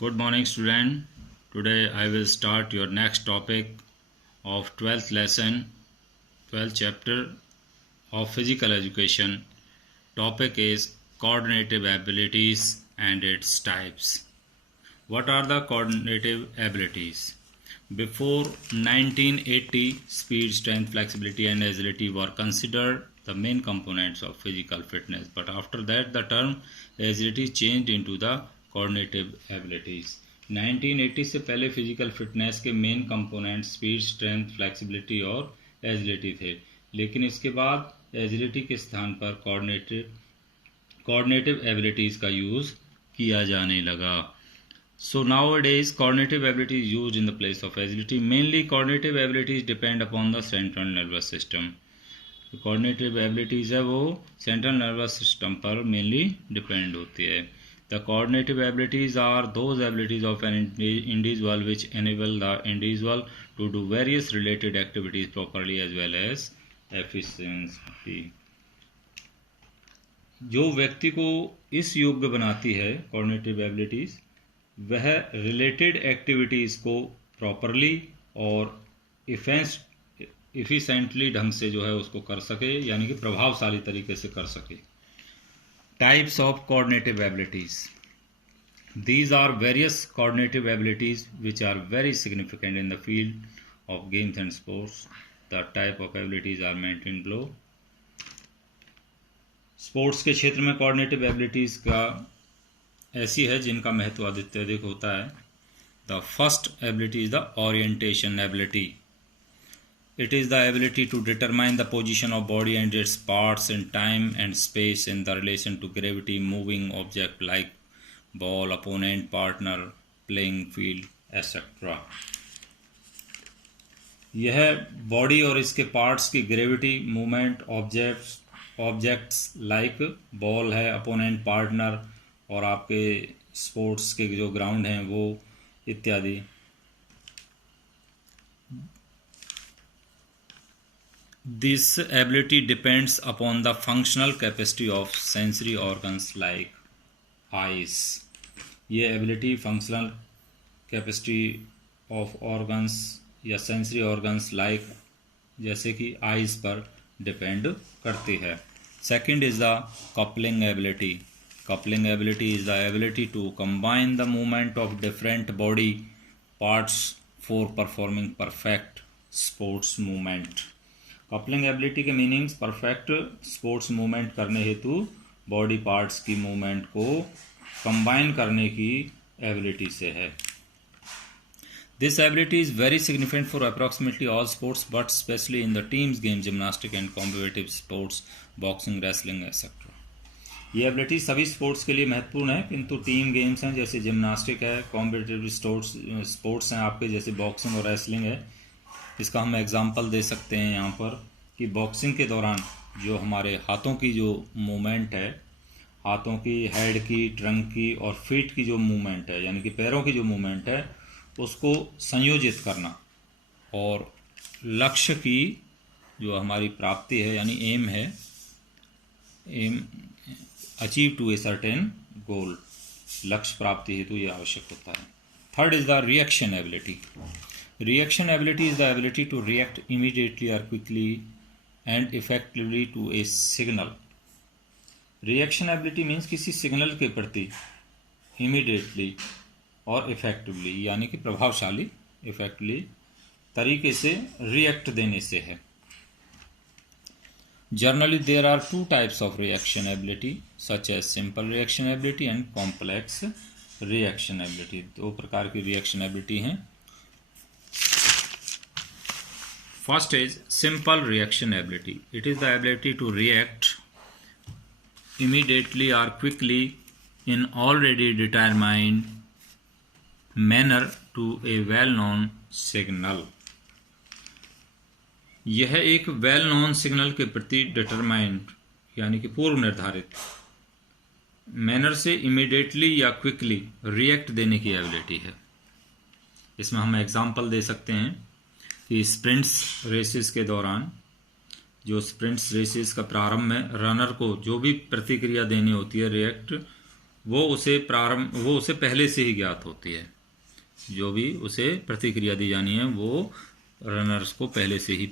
Good morning, student. Today I will start your next topic of 12th lesson, 12th chapter of physical education. Topic is coordinative abilities and its types. What are the coordinative abilities? Before 1980, speed, strength, flexibility and agility were considered the main components of physical fitness, but after that the term agility changed into the coordinative abilities. 1980 से पहले physical fitness के main component speed, strength, flexibility और agility थे, लेकिन इसके बाद agility के स्थान पर कोऑर्डिनेटिव एबिलिटीज़ का यूज़ किया जाने लगा. So nowadays coordinative ability is used in the place of agility. Mainly coordinative abilities depend upon the central nervous system. जो coordinative abilities है वो central nervous system पर mainly depend होती है. The coordinative abilities are those abilities of an individual which enable the individual to do various related activities properly as well as efficiently. जो व्यक्ति को इस योग्य बनाती है coordinative abilities, वह रिलेटेड एक्टिविटीज़ को प्रॉपरली और इफिशेंटली ढंग से जो है उसको कर सके, यानी कि प्रभावशाली तरीके से कर सके. Types of coordinative abilities. These are various coordinative abilities which are very significant in the field of games and sports. The type of abilities are mentioned below. Sports के क्षेत्र में कोऑर्डिनेटिव एबिलिटीज़ का ऐसी है जिनका महत्व अत्यधिक होता है. The first ability is the orientation ability. It is the ability to determine the position of body and its parts in time and space in the relation to gravity, moving object like ball, opponent, partner, playing field etcetera. यह body और इसके parts की gravity, movement, objects like ball है, opponent, partner और आपके sports के जो ground हैं वो इत्यादि. This ability depends upon the functional capacity of sensory organs like eyes. ये ability functional capacity of organs या सेंसरी ऑर्गन्स लाइक जैसे कि आइज पर डिपेंड करती है. Second is the coupling ability. Coupling ability is the ability to combine the movement of different body parts for performing perfect sports movement. Coupling ability के meanings perfect sports movement करने हेतु body parts की movement को combine करने की ability से है. This ability is very significant for approximately all sports, but especially in the teams game, gymnastic and combative sports, boxing, wrestling, etc. ये ability सभी स्पोर्ट्स के लिए महत्वपूर्ण है, किंतु टीम गेम्स हैं जैसे जिम्नास्टिक है, कॉम्पिटिटिव स्पोर्ट्स हैं आपके जैसे बॉक्सिंग और रेसलिंग है. इसका हम एग्जांपल दे सकते हैं यहाँ पर कि बॉक्सिंग के दौरान जो हमारे हाथों की जो मूवमेंट है, हाथों की, हेड की, ट्रंक की और फीट की जो मूवमेंट है, यानी कि पैरों की जो मूवमेंट है, उसको संयोजित करना और लक्ष्य की जो हमारी प्राप्ति है यानी एम है, aim achieve to a certain goal, लक्ष्य प्राप्ति हेतु ये आवश्यक होता है. Third is the reaction ability. Reaction ability is the ability to react immediately और quickly and effectively to a signal. Reaction ability means किसी सिग्नल के प्रति इमीडिएटली और इफेक्टिवली यानी कि प्रभावशाली, इफेक्टिवली तरीके से रिएक्ट देने से है. Generally, there are two types of reaction ability, such as simple reaction ability and complex reaction ability. दो प्रकार की reaction ability हैं. First is simple reaction ability. It is the ability to react immediately or quickly in already determined manner to a well-known signal. यह एक well known signal के प्रति determined यानी कि पूर्व निर्धारित मैनर से इमीडिएटली या क्विकली रिएक्ट देने की एबिलिटी है. इसमें हम एग्जांपल दे सकते हैं कि स्प्रिंट्स रेसेस के दौरान, जो स्प्रिंट्स रेसेस का प्रारंभ में रनर को जो भी प्रतिक्रिया देनी होती है, रिएक्ट, वो उसे पहले से ही ज्ञात होती है। जो भी उसे प्रतिक्रिया दी जानी है वो रनर्स को पहले से ही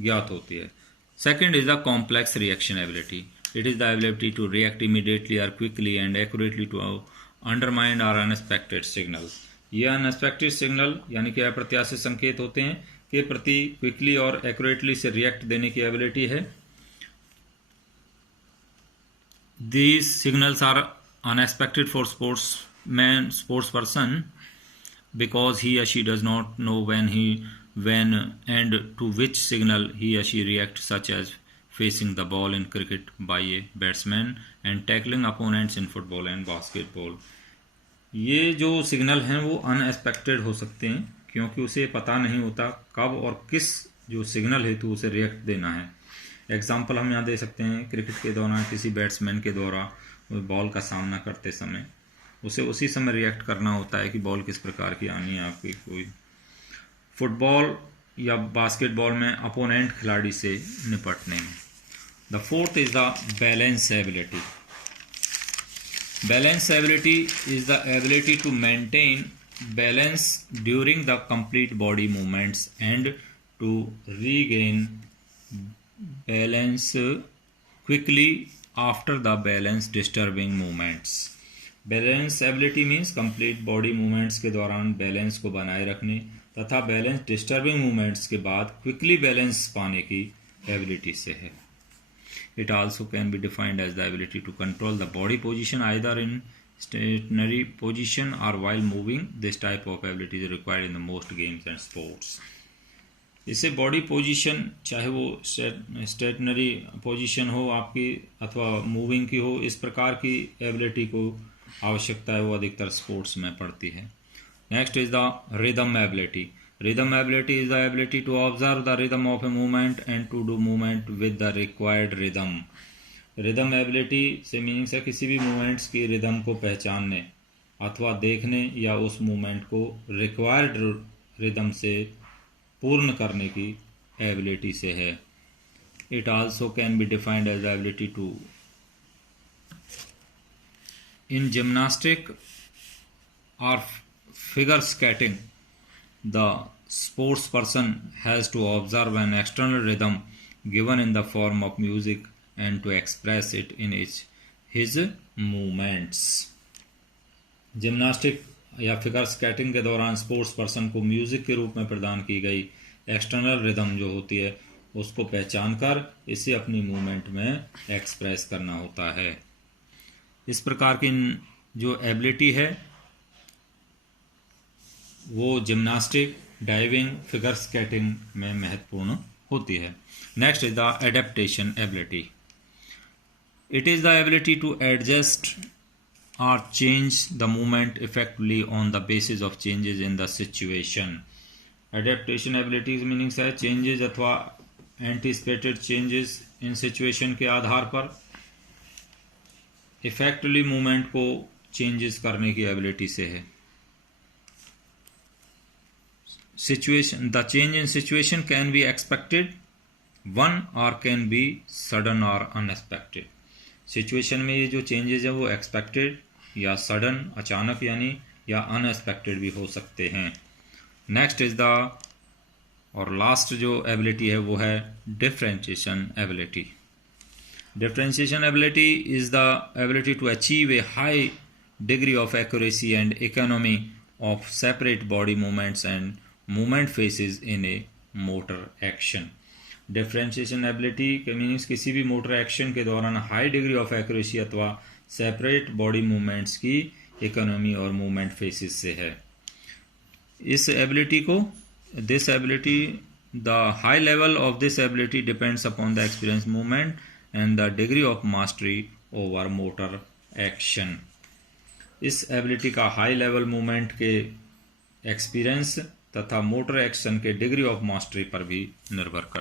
ज्ञात होती है। Second is the complex reaction ability. It is the ability to react immediately और quickly and accurately to undermined और अनएक्सपेक्टेड सिग्नल। ये अनएक्सपेक्टेड सिग्नल यानी कि अप्रत्याशित संकेत होते हैं के प्रति क्विकली और एक्यूरेटली से रिएक्ट देने की एबिलिटी है। These signals are unexpected for sports person because he or she does not know when and to which signal he or she reacts, such as facing the ball in cricket by a batsman and tackling opponents in football and basketball. ये जो signal हैं वो unexpected हो सकते हैं क्योंकि उसे पता नहीं होता कब और किस जो सिग्नल हेतु उसे रिएक्ट देना है। एग्जाम्पल हम यहाँ दे सकते हैं, क्रिकेट के दौरान किसी बैट्समैन के द्वारा बॉल का सामना करते समय उसे उसी समय रिएक्ट करना होता है कि बॉल किस प्रकार की आनी है आपकी। कोई फुटबॉल या बास्केटबॉल में अपोनेंट खिलाड़ी से निपटने में। The fourth is the balance ability. Balance ability is the ability to maintain balance during the complete body movements and to regain balance quickly after the balance disturbing movements. Balance ability means complete body movements के दौरान balance को बनाए रखने तथा balance disturbing movements के बाद quickly balance पाने की एबिलिटी से है। It also can be defined as the ability to control the body position either in stationary position or while moving. This type of ability is required in the most games and sports. इससे body position चाहे वो stationery position हो आपकी अथवा moving की हो, इस प्रकार की एबिलिटी को आवश्यकता है वो अधिकतर स्पोर्ट्स में पड़ती है। Next is the rhythm ability. Rhythm ability is the ability to observe the rhythm of a movement and to do movement with the required rhythm. Rhythm ability से मीनिंग्स है किसी भी मूवमेंट्स की रिदम को पहचानने अथवा देखने या उस मूवमेंट को रिक्वायर्ड रिदम से पूर्ण करने की एबिलिटी से है। It also can be defined as the ability to in gymnastic or figure skating. The sports person has to observe an external rhythm given in the form of music and to express it in his movements. Gymnastic या figure skating के दौरान sports person को music के रूप में प्रदान की गई एक्सटर्नल रिदम जो होती है उसको पहचान कर इसे अपनी मूवमेंट में एक्सप्रेस करना होता है। इस प्रकार की जो एबिलिटी है वो जिम्नास्टिक, डाइविंग, फिगर स्केटिंग में महत्वपूर्ण होती है। Next is the adaptation ability. It is the ability to adjust और change the movement effectively on the basis of changes in the situation. Adaptation abilities meanings है changes अथवा anticipated changes in situation के आधार पर effectively movement को changes करने की ability से है। Situation, the change in situation can be expected one or can be sudden or unexpected. Situation में ये जो चेंजेस हैं वो एक्सपेक्टेड या सडन अचानक यानी या अनएक्सपेक्टेड भी हो सकते हैं। नेक्स्ट इज द और लास्ट जो एबिलिटी है वो है differentiation ability. Differentiation ability is the ability to achieve a high degree of accuracy and economy of separate body movements and movement phases in a motor action. Differentiation ability के meanings किसी भी motor action के दौरान high degree of accuracy अथवा separate body movements की economy और movement phases से है। इस एबिलिटी को this ability the high level of this ability depends upon the experience movement and the degree of mastery over motor action. इस ability का high level movement के experience तथा मोटर एक्शन के degree of mastery पर भी निर्भर करता है।